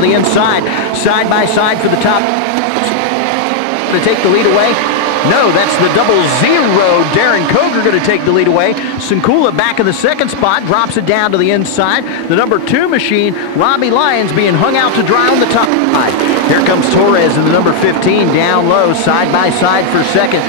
the inside, side by side for the top. To take the lead away. No, that's the 00. Darren Coker going to take the lead away. Sinkula back in the second spot, drops it down to the inside. The number 2 machine, Robbie Lyons, being hung out to dry on the top side. Here comes Torres in the number 15, down low, side by side for second.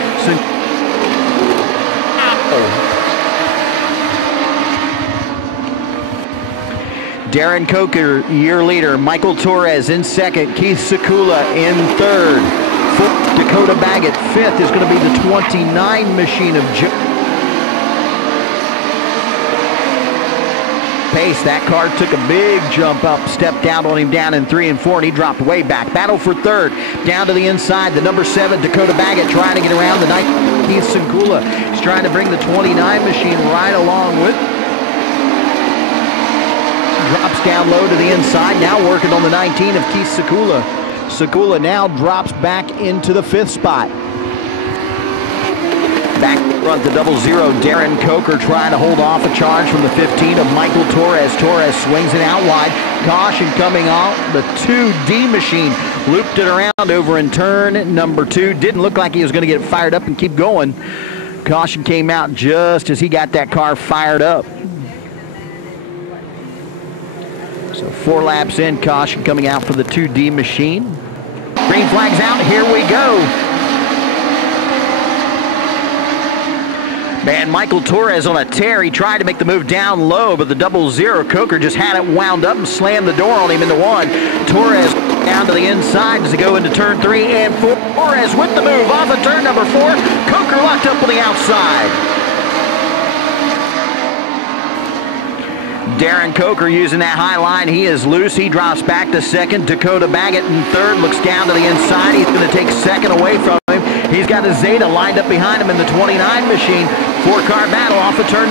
Darren Coker, year leader. Michael Torres in second. Keith Sinkula in third. Dakota Baggett fifth is going to be the 29 machine of pace. That car took a big jump up, stepped out on him down in 3 and 4, and he dropped way back. Battle for third, down to the inside. The number 7, Dakota Baggett, trying to get around the 9. Keith Sinkula. He's trying to bring the 29 machine right along with. Drops down low to the inside, now working on the 19 of Keith Sinkula. Sinkula now drops back into the 5th spot. Back front, the 00, Darren Coker trying to hold off a charge from the 15 of Michael Torres. Torres swings it out wide. Caution coming off the 2D machine. Looped it around over in turn number 2. Didn't look like he was going to get it fired up and keep going. Caution came out just as he got that car fired up. So 4 laps in, caution coming out for the 2D machine. Green flag's out, here we go. Man, Michael Torres on a tear. He tried to make the move down low, but the 00 Coker just had it wound up and slammed the door on him into 1. Torres down to the inside as they go into turn 3 and 4. Torres with the move off of turn number 4. Coker locked up on the outside. Darren Coker using that high line. He is loose. He drops back to second. Dakota Baggett in third. Looks down to the inside. He's going to take second away from him. He's got Azzata lined up behind him in the 29 machine. 4-car battle off of turn.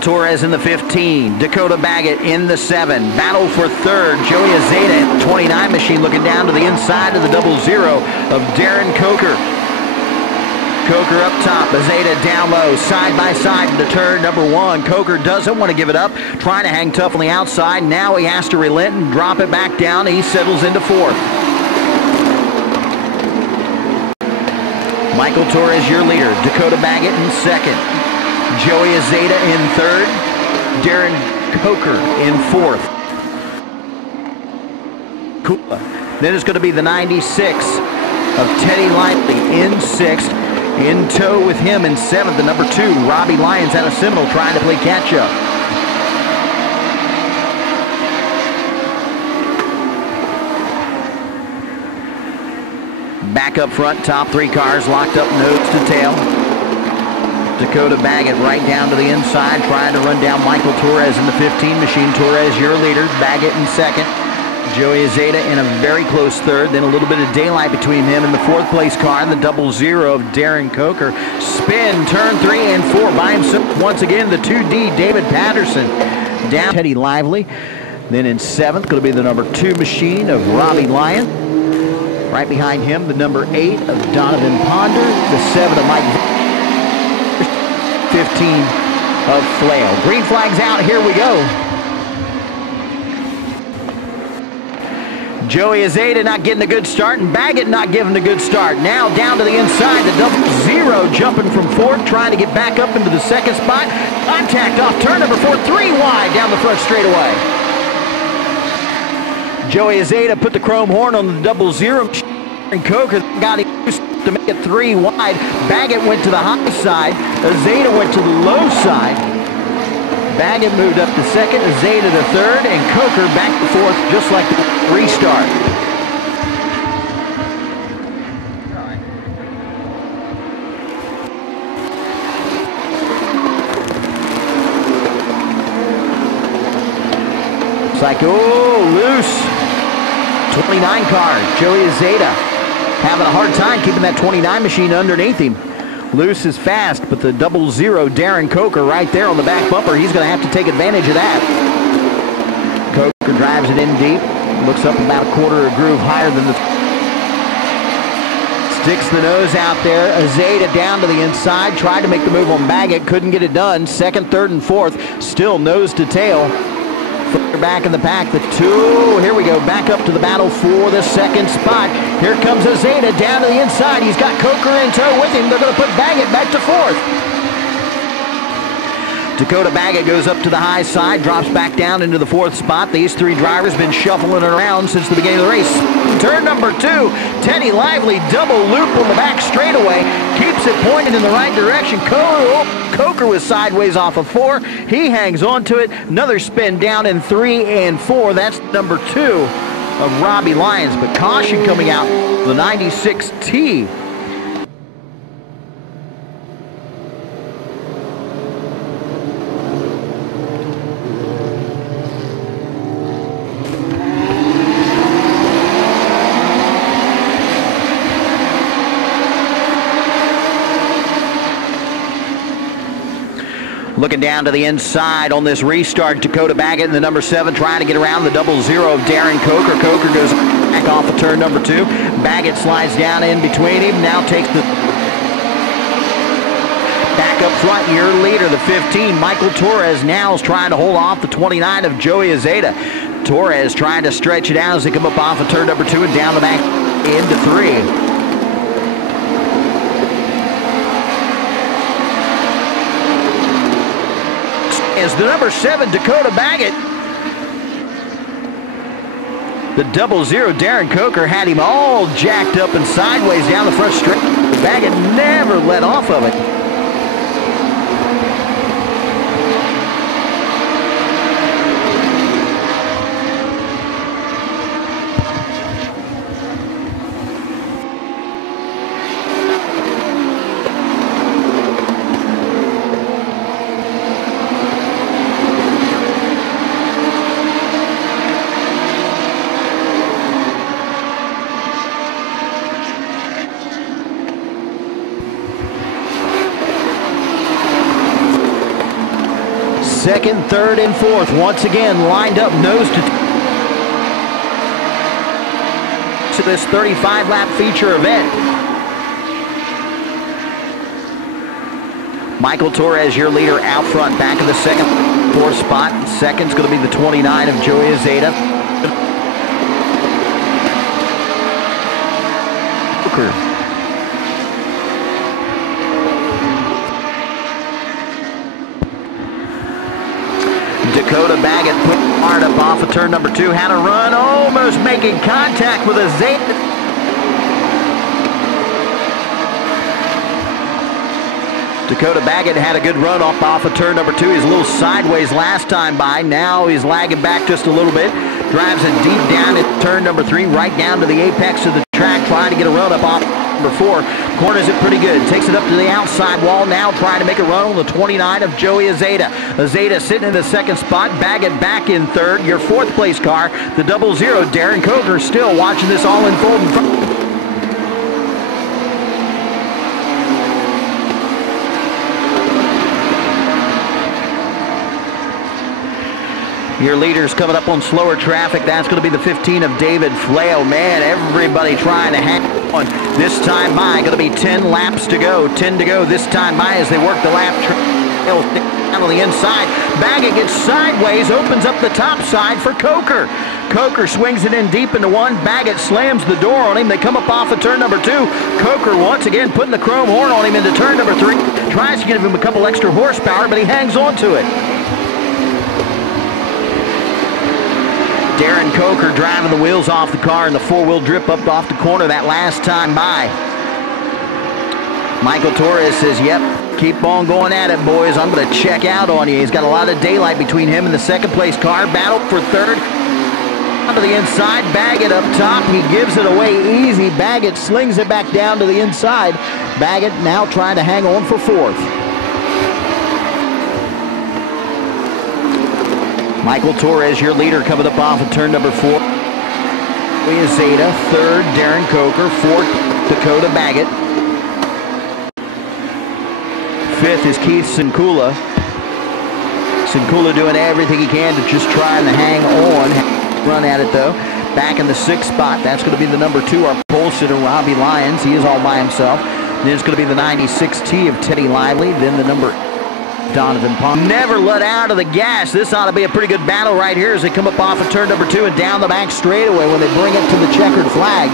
Torres in the 15. Dakota Baggett in the 7. Battle for third. Joey Azzata in the 29 machine looking down to the inside of the 00 of Darren Coker. Coker up top, Azzata down low, side by side to turn number 1. Coker doesn't want to give it up, trying to hang tough on the outside. Now he has to relent and drop it back down. He settles into 4th. Michael Torres, your leader. Dakota Baggett in 2nd. Joey Azzata in 3rd. Darren Coker in 4th. Then it's going to be the 96 of Teddy Lively in 6th. In tow with him in 7th, the number 2, Robbie Lyons out of Seminole trying to play catch-up. Back up front, top 3 cars locked up nose to tail. Dakota Baggett right down to the inside, trying to run down Michael Torres in the 15 machine. Torres, your leader. Baggett in 2nd. Joey Azzata in a very close 3rd, then a little bit of daylight between him and the 4th place car and the 00 of Darren Coker. Spin, turn 3 and 4 by himself. Once again, the 2D, David Patterson. Down Teddy Lively. Then in 7th, going to be the number 2 machine of Robbie Lyon. Right behind him, the number 8 of Donovan Ponder. The 7 of Mike. 15 of Flail. Green flag's out, here we go. Joey Azzata not getting a good start, and Baggett not giving a good start. Now down to the inside, the 00 jumping from 4th, trying to get back up into the 2nd spot. Contact off turn number 4, 3 wide down the front straightaway. Joey Azzata put the chrome horn on the 00, and Coker got him to make it 3 wide. Baggett went to the high side, Azzata went to the low side. Baggett moved up to 2nd, Azzata to 3rd, and Coker back to 4th, just like the restart. It's like, oh, loose. 29 car, Joey Azzata having a hard time keeping that 29 machine underneath him. Loose is fast, but the 00 Darren Coker right there on the back bumper, he's going to have to take advantage of that. Coker drives it in deep, looks up about a quarter of a groove higher than the Sticks the nose out there. Azzata down to the inside. Tried to make the move on Baggett. Couldn't get it done. Second, third, and fourth. Still nose to tail. Further back in the pack. The two. Here we go. Back up to the battle for the second spot. Here comes Azzata down to the inside. He's got Coker in tow with him. They're going to put Baggett back to fourth. Dakota Baggett goes up to the high side, drops back down into the fourth spot. These three drivers been shuffling it around since the beginning of the race. Turn number two, Teddy Lively, double loop on the back straightaway, keeps it pointed in the right direction. Coker was sideways off of four. He hangs on to it. Another spin down in 3 and 4. That's number 2 of Robbie Lyons, but caution coming out, the 96T. Looking down to the inside on this restart, Dakota Baggett in the number 7 trying to get around the 00 of Darren Coker. Coker goes back off of turn number 2. Baggett slides down in between him, now takes the back up front. Your leader, the 15, Michael Torres, now is trying to hold off the 29 of Joey Azzata. Torres trying to stretch it out as they come up off of turn number 2 and down the back into 3. Is the number 7 Dakota Baggett. The 00 Darren Coker had him all jacked up and sideways down the front straight. Baggett never let off of it. Second, third, and fourth, once again lined up nose to this 35-lap feature event. Michael Torres, your leader, out front, back in the second, fourth spot. Second's going to be the 29 of Joey Azzata. Dakota Baggett put hard up off of turn number 2. Had a run, almost making contact with Azzata. Dakota Baggett had a good run up off of turn number 2. He's a little sideways last time by. Now he's lagging back just a little bit. Drives it deep down at turn number 3, right down to the apex of the track, trying to get a run up off number 4. Corners it pretty good. Takes it up to the outside wall. Now trying to make a run on the 29 of Joey Azzata. Azzata sitting in the second spot. Baggett back in third. Your fourth place car, the 00 Darren Coker, still watching this all unfold in front. Your leader's coming up on slower traffic. That's going to be the 15 of David Flail. Man, everybody trying to hang on. This time by, going to be 10 laps to go. 10 to go this time by as they work the lap trail down on the inside. Baggett gets sideways, opens up the top side for Coker. Coker swings it in deep into 1. Baggett slams the door on him. They come up off of turn number 2. Coker once again putting the chrome horn on him into turn number 3. Tries to give him a couple extra horsepower, but he hangs on to it. Darren Coker driving the wheels off the car and the four-wheel drip up off the corner that last time by. Michael Torres says, yep, keep on going at it, boys. I'm going to check out on you. He's got a lot of daylight between him and the second-place car. Battle for third. Onto the inside. Baggett up top. He gives it away easy. Baggett slings it back down to the inside. Baggett now trying to hang on for fourth. Michael Torres, your leader, coming up off of turn number 4. Azzata, third, Darren Coker, fourth, Dakota Baggett. Fifth is Keith Sinkula. Sinkula doing everything he can to just try and hang on. Run at it, though. back in the 6th spot. That's going to be the number 2, our pole sitter, Robbie Lyons. He is all by himself. Then it's going to be the 96T of Teddy Lively. Then the number Donovan Palm. Never let out of the gas. This ought to be a pretty good battle right here as they come up off of turn number 2 and down the back straightaway when they bring it to the checkered flag.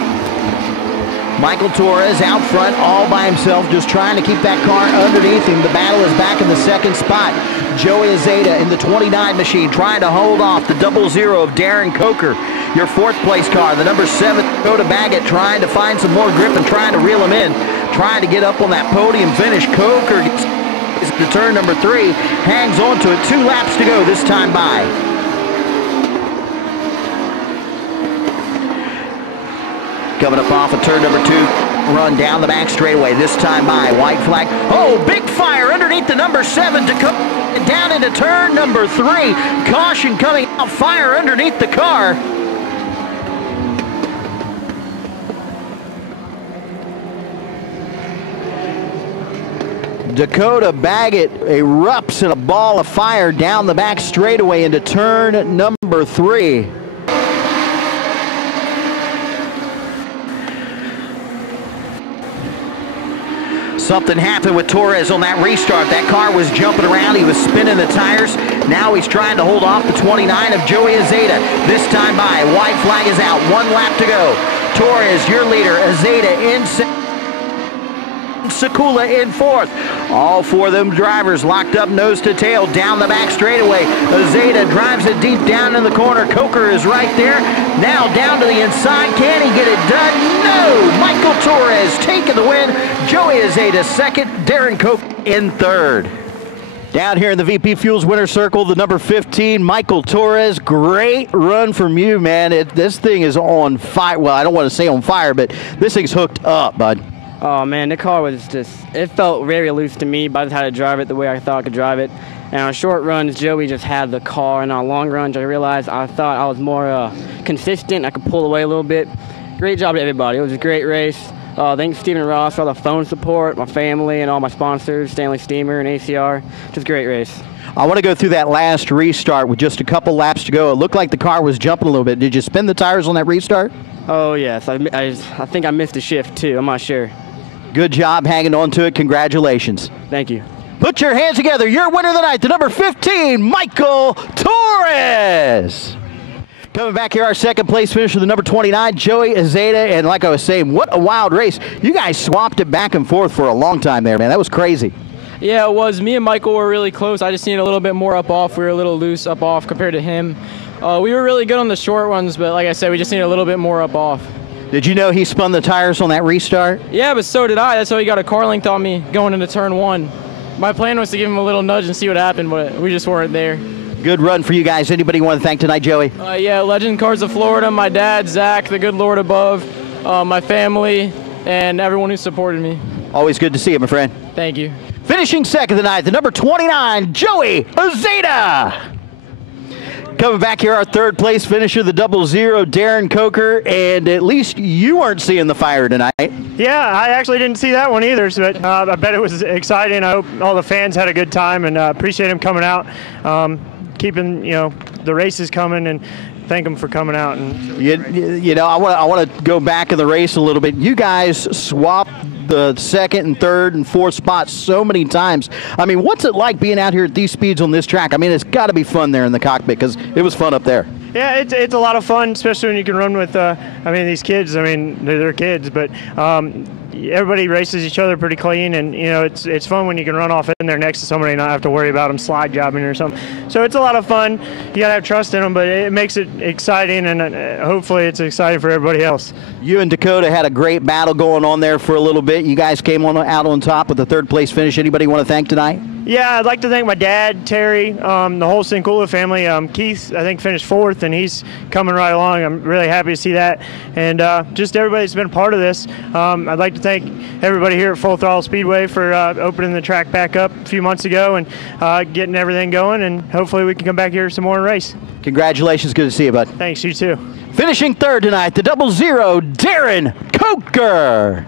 Michael Torres out front all by himself, just trying to keep that car underneath him. The battle is back in the 2nd spot. Joey Azzata in the 29 machine trying to hold off the 00 of Darren Coker. Your 4th place car, the number 7, Dakota Baggett, trying to find some more grip and trying to reel him in. Trying to get up on that podium finish. Coker gets to turn number 3, hangs on to it. 2 laps to go this time by. Coming up off of turn number 2, run down the back straightaway, this time by. White flag. Oh, big fire underneath the number 7 to come down into turn number 3. Caution coming out, fire underneath the car. Dakota Baggett erupts in a ball of fire down the back straightaway into turn number 3. Something happened with Torres on that restart. That car was jumping around. He was spinning the tires. Now he's trying to hold off the 29 of Joey Azzata. This time by. White flag is out. 1 lap to go. Torres, your leader. Azzata in Sinkula in 4th. All 4 of them drivers locked up nose to tail down the back straightaway. Azzata drives it deep down in the corner. Coker is right there. Now down to the inside. Can he get it done? No! Michael Torres taking the win. Joey Azzata 2nd. Darren Coker in 3rd. Down here in the VP Fuels winner circle, the number 15, Michael Torres. Great run from you, man. This thing is on fire. Well, I don't want to say on fire, but this thing's hooked up, bud. Oh man, the car was it felt very loose to me, but I just had to drive it the way I thought I could drive it. And on short runs, Joey just had the car, and on long runs, I realized I thought I was more consistent. I could pull away a little bit. Great job to everybody. It was a great race. Thanks Stephen Ross for all the phone support, my family, and all my sponsors, Stanley Steamer and ACR. Just a great race. I want to go through that last restart with just a couple laps to go. It looked like the car was jumping a little bit. Did you spin the tires on that restart? Oh yes, I think I missed a shift too. I'm not sure. Good job hanging on to it. Congratulations. Thank you. Put your hands together. Your winner of the night, the number 15, Michael Torres. Coming back here, our 2nd place finisher, the number 29, Joey Azzata. And like I was saying, what a wild race. You guys swapped it back and forth for a long time there, man. That was crazy. Yeah, it was. Me and Michael were really close. I just needed a little bit more up off. We were a little loose up off compared to him. We were really good on the short ones, but like I said, we just needed a little bit more up off. Did you know he spun the tires on that restart? Yeah, but so did I. That's why he got a car length on me going into turn 1. My plan was to give him a little nudge and see what happened, but we just weren't there. Good run for you guys. Anybody you want to thank tonight, Joey? Yeah, Legend Cars of Florida, my dad, Zach, the good Lord above, my family, and everyone who supported me. Always good to see you, my friend. Thank you. Finishing 2nd tonight, the number 29, Joey Azzata. Coming back here, our 3rd place finisher, the 00, Darren Coker, and at least you weren't seeing the fire tonight. Yeah, I actually didn't see that one either, but I bet it was exciting. I hope all the fans had a good time, and appreciate them coming out, keeping the races coming, and thank them for coming out. And you know, I want to go back in the race a little bit. You guys swapped the 2nd and 3rd and 4th spots so many times. I mean, what's it like being out here at these speeds on this track? I mean, it's got to be fun there in the cockpit because it was fun up there. Yeah, it's a lot of fun, especially when you can run with, these kids. I mean, they're kids, but everybody races each other pretty clean, and it's fun when you can run off in there next to somebody and not have to worry about them slide jobbing or something. So it's a lot of fun. You gotta have trust in them, but it makes it exciting, and hopefully it's exciting for everybody else. You and Dakota had a great battle going on there for a little bit. You guys came out on top with the 3rd place finish. Anybody you want to thank tonight? Yeah, I'd like to thank my dad, Terry, the whole Sinkula family. Keith, I think, finished 4th, and he's coming right along. I'm really happy to see that. And just everybody that's been part of this. I'd like to thank everybody here at Full Throttle Speedway for opening the track back up a few months ago and getting everything going. And hopefully we can come back here some more and race. Congratulations. Good to see you, bud. Thanks, you too. Finishing 3rd tonight, the 00, Darren Coker.